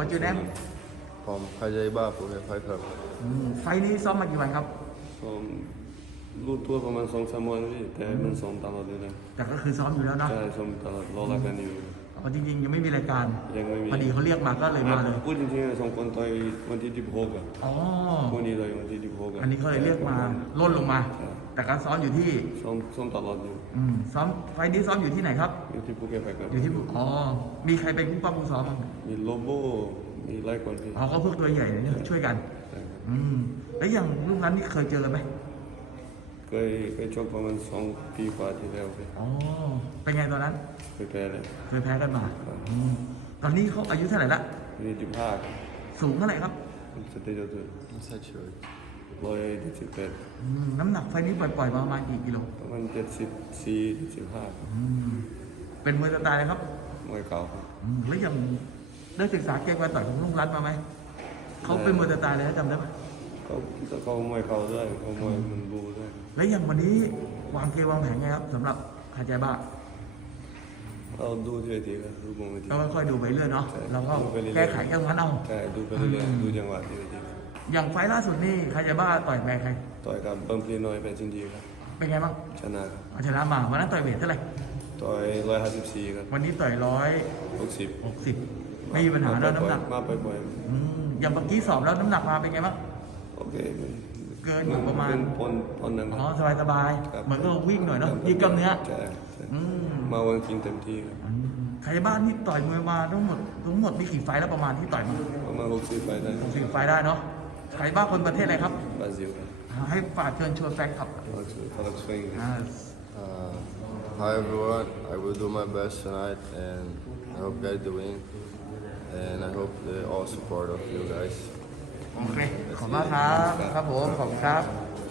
วันจูแนมผมคาใจบ้าผมเป็นไฟครับอืมไฟล์นี้ซ้อมมากี่วันครับผม รู้ตัวประมาณสองสามวันพี่แต่มันซ้อมตลอดเลยนะแต่ก็คือซ้อมอยู่แล้วเนาะใช่ซ้อมตลอดรอรักกันอยู่อ๋อจริงๆยังไม่มีรายการยังไม่มีพอดีเขาเรียกมาก็เลยมาเลยพูดจริงๆสองคนต่อยวันที่สิบหกอะอ๋อวันนี้เลยวันที่สิบหกอันนี้เขาเลยเรียกมาล่นลงมา แต่การซ้อมอยู่ที่ซ้อมซ้อมตลอดอยู่อืมซ้อมไฟล์นี้ซ้อมอยู่ที่ไหนครับอยู่ที่ภูเก็ตไปครับอยู่ที่อ๋อมีใครเป็นผู้ป้องผู้ซ้อมบ้างมีโลโบมีไลค์คนพี่อ๋อก็พวกตัวใหญ่เนี่ยช่วยกันใช่ครับอืมแล้วอย่างลูกนั้นนี่เคยเจอกันไหม เคยเคยชกประมาณสองปีกว่าที่แล้วพี่อ๋อเป็นไงตอนนั้นเคยแพ้เลยเคยแพ้กันมาอืมตอนนี้เขาอายุเท่าไหร่ละมีสิบห้าสูงเท่าไหร่ครับสเตจตัวไม่ใช่เฉยร้อยสิบแปดอืมน้ำหนักไฟล์นี้ปล่อยๆมาประมาณกี่กิโลประมาณเจ็ดสิบสี่สิบห้าอืมเป็นมวยสไตล์อะไรครับมวยเก่าครับอืมแล้วอย่างได้ศึกษาเกมการต่อยของลุงรัตน์มาไหมเขาเป็นมวยสไตล์อะไรนะจำได้ไหม เขาเขามวยเก่าด้วยเขามวยมันรู้ด้วยแล้วอย่างวันนี้วางเกมวางแผนไงครับสำหรับคาใจบ้าเราดูทีละทีครับดูมองไปทีก็ค่อยๆดูไปเรื่อยเนาะใช่แล้วก็ดูไปเรื่อยๆแก้ไขจังหวะเอาใช่ดูไปเรื่อยๆดูจังหวะทีละทีอย่างไฟล์ล่าสุดนี่คาใจบ้าต่อยแพ้ใครต่อยกับบัมพีน้อยเป็นชินดีครับเป็นไงบ้างชนะครับเอาชนะมาวันนั้นต่อยเวทเท่าไหร่ต่อยร้อยห้าสิบสี่ครับวันนี้ต่อยร้อยหกสิบหกสิบไม่มีปัญหาเรื่องน้ำหนักมาไปบ่อยอืมอย่างเมื่อกี้สอบแล้วน้ำหนักมาเป็นไงบ้างๆโอ เคมันเกินอยู่ประมาณเป็นปนปนหนึ่งอ๋อสบายสบายๆเหมือนก็วิ่งหน่อยเนาะยืดกล้ามเนื้อใช่ใช่อืมมาวันกินเต็มที่ครับอืมใครบ้านที่ต่อยมวยมาทั้งหมดทั้งหมดมีกี่ไฟล์แล้วประมาณที่ต่อยมาประมาณหกสิบไปได้หกสิบไฟล์ได้เนาะใครบ้านคนประเทศอะไรครับบราซิลครับให้ฝากเชิญชวนแฟนคลับฝากช่วยฝากช่วยอ่า Uh, hi everyone, I will do my best tonight and I hope get the win and I hope the all support of you guys. โอเค ขอบคุณ มากครับ ครับผม ขอบคุณครับ